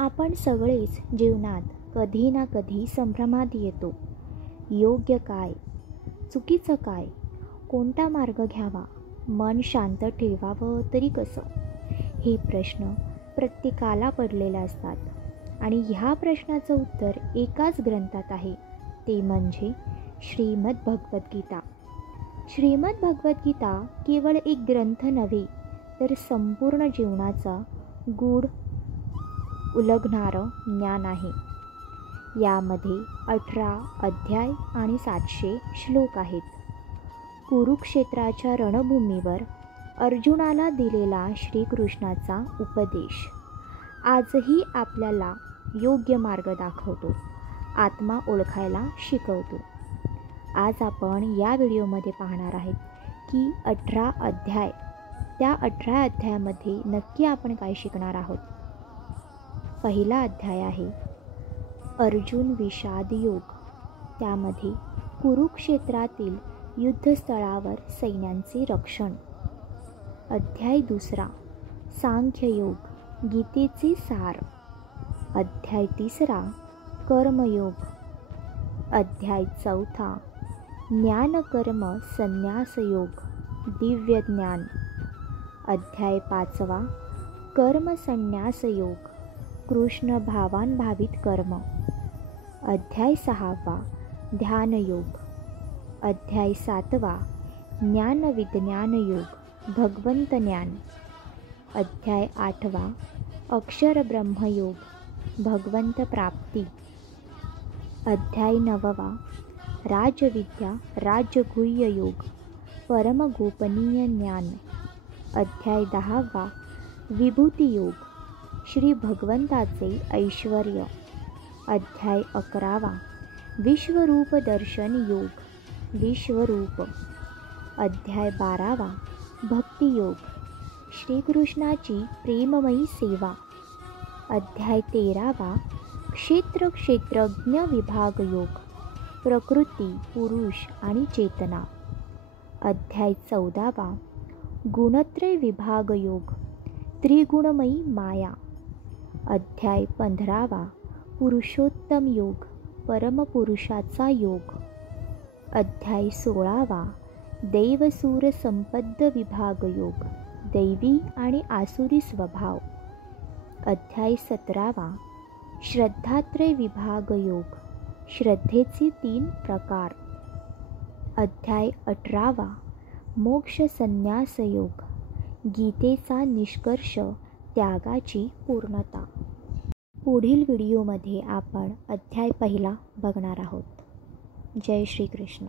आपण सगळेच जीवनात कधी ना कधी संभ्रमात येतो. योग्य काय, चुकीचं काय, कोणता मार्ग घ्यावा, मन शांत ठेवावं तरी कसं, हे प्रश्न प्रत्येकाला पडलेले असतात आणि ह्या प्रश्नाचं उत्तर एकाच ग्रंथात आहे, ते म्हणजे श्रीमद्भगवद्गीता. श्रीमद्भगवद्गीता केवळ एक ग्रंथ नव्हे, तर संपूर्ण जीवनाचा गूढ उलगणारं ज्ञान आहे. यामध्ये 18 अध्याय आणि 700 श्लोक आहेत. कुरुक्षेत्राच्या रणभूमीवर अर्जुनाला दिलेला श्रीकृष्णाचा उपदेश आजही आपल्याला योग्य मार्ग दाखवतो, आत्मा ओळखायला शिकवतो. आज आपण या व्हिडिओमध्ये पाहणार आहोत की 18 अध्याय, त्या 18 अध्यायामध्ये नक्की आपण काय शिकणार आहोत. पहिला अध्याय आहे अर्जुन विषाद योग. त्यामध्ये कुरुक्षेत्रातील युद्धस्थळावर सैन्यांचे रक्षण. अध्याय दुसरा सांख्ययोग, गीतेचे सार. अध्याय तिसरा कर्मयोग. अध्याय चौथा ज्ञानकर्म संन्यास योग, दिव्य ज्ञान. अध्याय पाचवा कर्मसंन्यास योग, कृष्ण भावांभावित कर्म. अध्याय सहावा ध्यानयोग. अध्याय सातवा ज्ञानविज्ञान योग, भगवंत ज्ञान. अध्याय आठवा अक्षर ब्रह्मयोग, भगवंत प्राप्ती. अध्याय नववा राजविद्या राजगुह्य योग, परम गोपनीय ज्ञान. अध्याय 10वा विभूती योग, श्री भगवंताचे ऐश्वर्य. अध्याय 11वा विश्वरूप दर्शन योग, विश्वरूप. अध्याय 12वा भक्तियोग, श्रीकृष्णाची प्रेममयी सेवा. अध्याय 13वा क्षेत्रज्ञ विभाग योग, प्रकृती, पुरुष आणि चेतना. अध्याय 14वा गुणत्रय विभाग योग, त्रिगुणमयी माया. अध्याय 15वा पुरुषोत्तम योग, परमपुरुषाचा योग. अध्याय 16वा दैवसूर संपद्ध विभाग योग, दैवी आणि आसुरी स्वभाव. अध्याय 17वा श्रद्धात्रय विभाग योग, श्रद्धेचे 3 प्रकार. अध्याय 18वा मोक्ष संन्यास योग, गीतेचा निष्कर्ष, त्यागाची पूर्णता. पुढील व्हिडिओमध्ये आपण अध्याय पहिला बघणार आहोत. जय श्री कृष्ण.